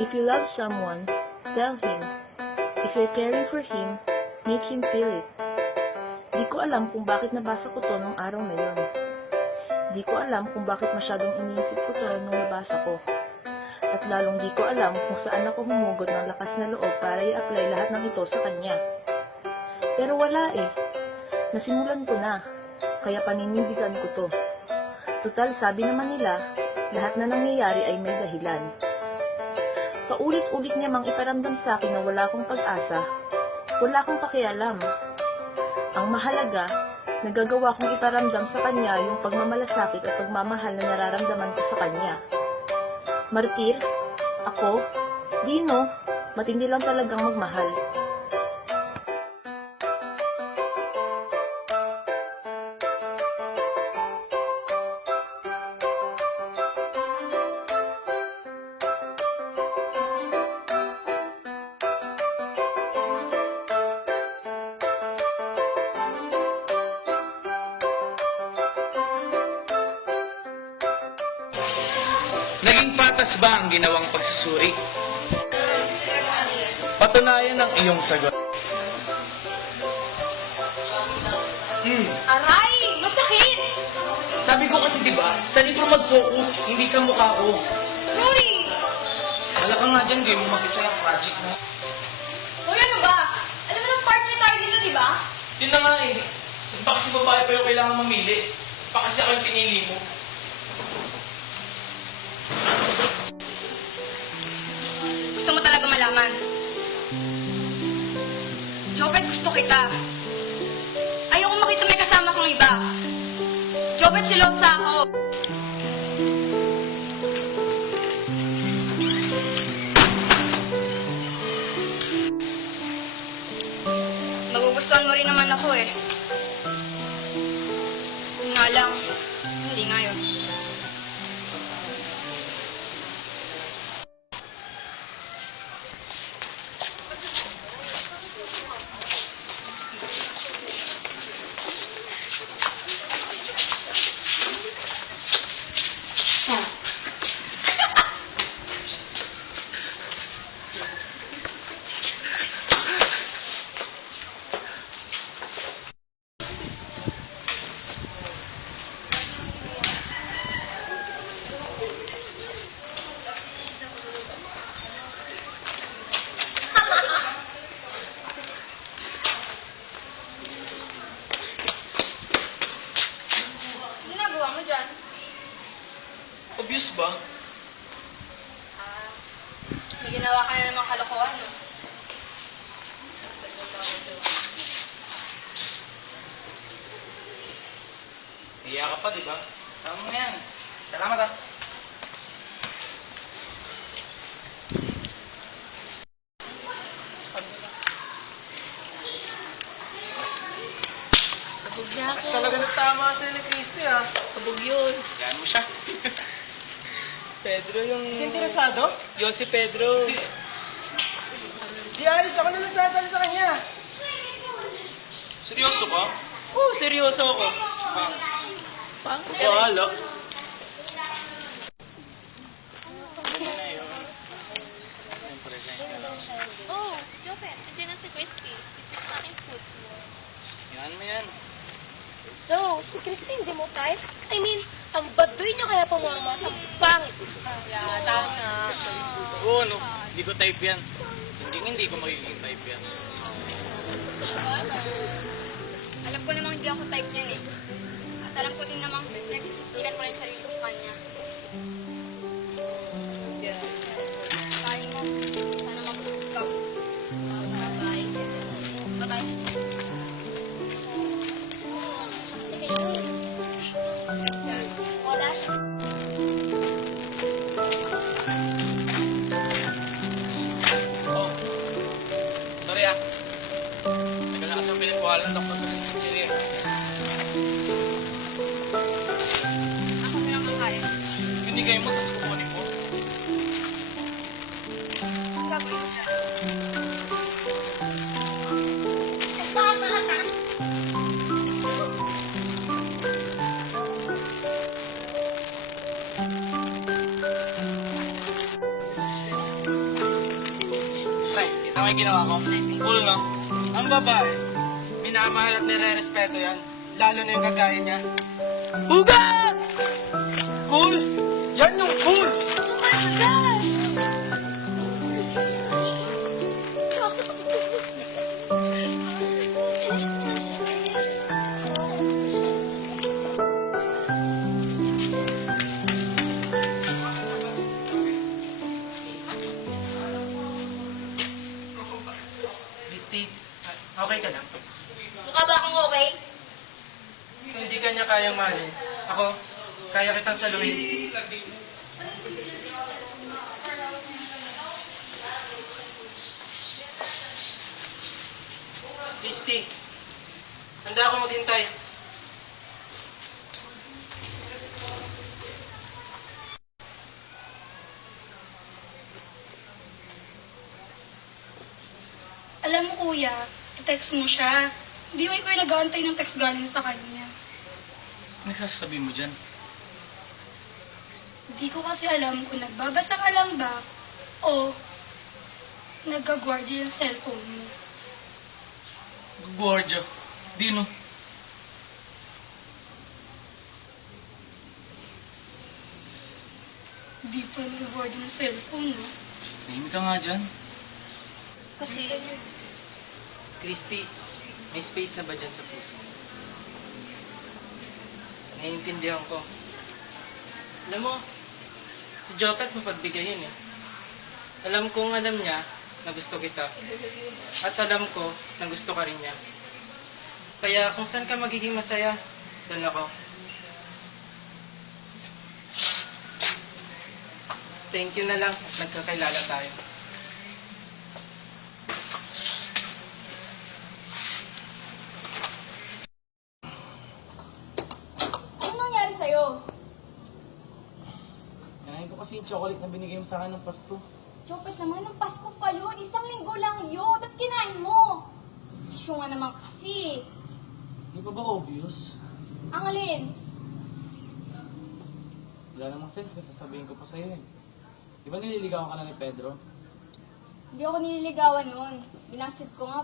If you love someone, tell him. If you're caring for him, make him feel it. Di ko alam kung bakit nabasa ko to nung araw na yun. Di ko alam kung bakit masyadong iniisip ko to nung nabasa ko. At lalong di ko alam kung saan ako humugot ng lakas na loob para i-apply lahat ng ito sa kanya. Pero wala eh. Nasimulan ko na, kaya paninindigan ko to. Tutal, sabi naman nila, lahat na nangyayari ay may dahilan. Paulit-ulit niya mang iparamdam sa akin na wala akong pag-asa, wala akong pakialam. Ang mahalaga, nagagawa kong iparamdam sa kanya yung pagmamalasakit at pagmamahal na nararamdaman ko sa kanya. Martir, ako, Dino, matindi lang talagang magmahal. Naging patas ba ang ginawang pagsusuri? Patunayan ang iyong sagot. Aray! Masakit! Sabi ko kasi diba, sa libro mag-focus, hindi ka mukha ko. Sorry! Wala ka nga dyan, game mo mag-isa yung project mo. Hoy, ano ba? Alam mo ng partner tayo dito, di ba? Yun na nga eh. Di ba kasi babae pa yung kailangan mamili? Pa kasi ako yung pinili mo. Gusto mo talaga malaman. Jobet, gusto kita. Ayoko makita may kasama kong iba. Jobet, silosa ako. Magugustuhan mo rin naman ako eh. Yun nga lang, hindi ngayon. Obvious ba? May ginawa ka na namang kalokohan, no? Iya ka pa, di ba? Tama mo yan. Salamat ah. Sabog na ako. Talaga nagtama si Christy ah. Sabog yun. Yan mo siya. Pedro yung... Interesado? Yun si Pedro. Di alis ako na nagsasabi sa kanya. Seryoso ka? Oo, seryoso ako. Pang? Bahala. Oh, Jopet, nandiyan na si Christy. It's fucking food. Yan mo yan. So, si Christy hindi mo type? I mean, ang baduy niyo kaya pumorma sa pangit. Yata na. Oo, no. Hindi ko type yan. Hindi ko magiging type yan. Alam ko namang hindi ako type niya eh. At alam ko din namang ilan ko rin sarili ko sa kanya. Kaya mo, sana mag-usap ka. Bye-bye. Bye-bye. Wala siya. Oh. Sorry ah. Tagal na kasi ang pinagkuhalan ng doktor sa Nigeria. yung ginawa ko? Cool, no? Ang babae, minamahal at nire-respeto yan. Lalo na yung kagaya niya. Hugas! Cool! Yan yung cool! Oh my gosh! Christy, okay ka lang? Mukha ba akong okay? Hindi ka niya kayang mahalin. Ako, kaya kitang saluhin. Christy, handa ako maghintay. Alam mo kuya, i-text mo siya. Hindi ko ikaw nag-aantay ng text galing sa kanya. Ano sasabi mo dyan? Hindi ko kasi alam kung nagbabasa ka lang ba o nagagwardya yung cellphone mo. Gwardiya. Dino. Hindi pa nagagwardya yung cellphone mo. Nahimik ka nga dyan. Kasi, Christy, may space na ba dyan sa puso? Naiintindihan ko. Alam mo, si Jopet mapagbigayin eh. Alam kong alam niya na gusto kita. At alam ko na gusto ka rin niya. Kaya kung saan ka magiging masaya, doon ako. Thank you na lang at nagkakilala tayo. Anong nangyari sa'yo? Kinain ko kasi yung chocolate na binigay mo sa akin ng Pasko. Chopet naman, ng Pasko kayo. Isang linggo lang yun. At kinain mo. Siyo nga naman kasi. Di pa ba obvious? Ang alin? Wala namang sense kasi sasabihin ko pa sa'yo eh. Di ba nililigawan ka na ni Pedro? Hindi ako nililigawan nun. Binasit ko nga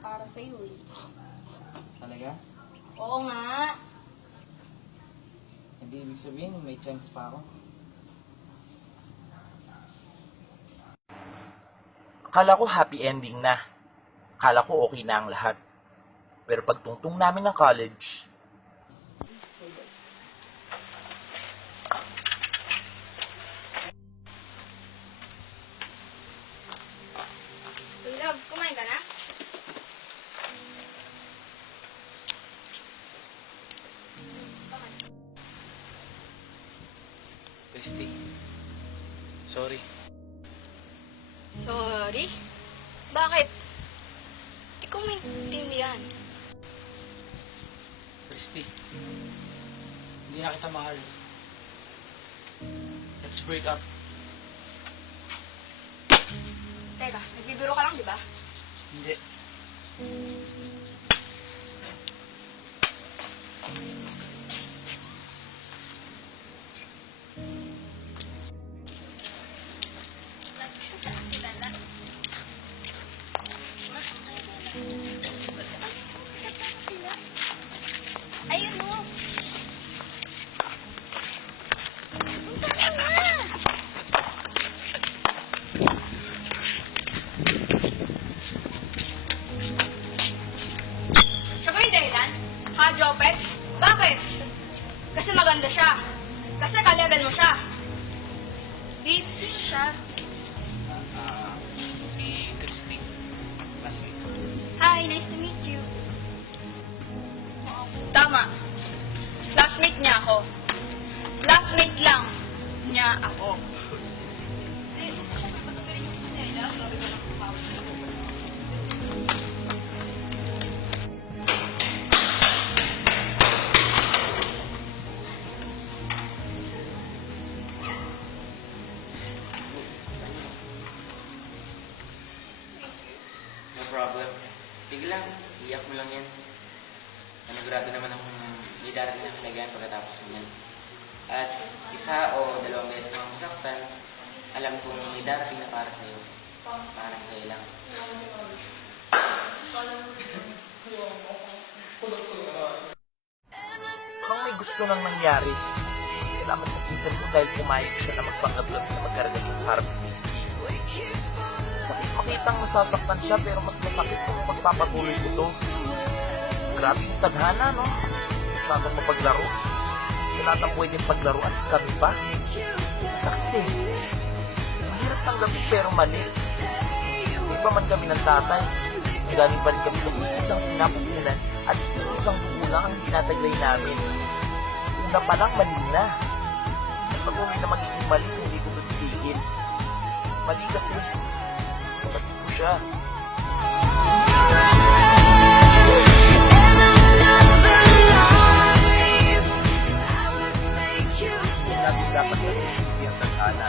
para sa'yo eh. Talaga? Oo nga. Hindi ibig sabihin may chance pa ako. Akala ko happy ending na. Akala ko okay na ang lahat. Pero pagtungtong namin ng college, Love, kumain ka na? Christy, sorry. Sorry? Bakit? Hindi ko maintindihan. Christy, hindi na kita mahal. Let's break up. Teka, nagbibiro ka lang, di ba? Hindi. Ayun mo. Punta ka na. Siya ba yung dahilan? Ha, Jopet? Bakit? Kasi maganda siya. Kasi ka-level mo siya. Busy siya. Si Christy. Classmate. Hi, nice to meet you. Tama. Classmate niya ako. Classmate lang niya ako. No problem. Sige lang, iyak mo lang yan. Panigurado naman akong may darating ng kalagayan pagkatapos niyan. At isa o dalawang beses mo masaktan, alam kong may darating na para sa'yo. Parang sa'yo lang. Parang may gusto nang nangyari. Salamat sa pinsan ko dahil pumayag siya na magpanggap-gabi na magkarelasyon sa harap ni Casey. Sakit makitang nasasaktan siya pero mas masakit kung pagpapatuloy ko to. Grabe yung tadhana, no? Masyadong mapaglaro. Sa lahat ng pwedeng paglaruan, kami pa. Sakit eh. Mahirap tanggapin pero mali. Hindi pa man kami ng tatay. Galing pa rin kami sa isang sinapupunan at isang bubulang ang tinataglay namin. Una pa lang mali na. At patuloy na magiging mali kung hindi ko tutigil. Mali kasi. Kapatid ko siya. Hindi natin dapat nasisisi ang tadhana.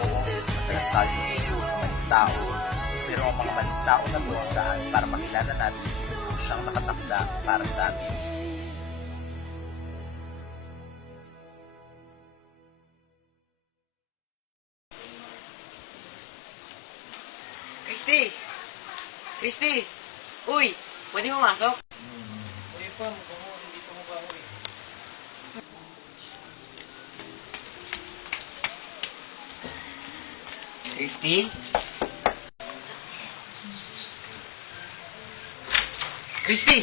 Oo, matalas tayo sa maling tao. Pero ang mga maling tao na buwagdaan para makilala natin kung siyang nakatakda para sa atin. Christy! Christy! Uy! Pwede mo masok? Uy pa, mukha mo. Hindi pa mukha mo eh. Christy? Christy!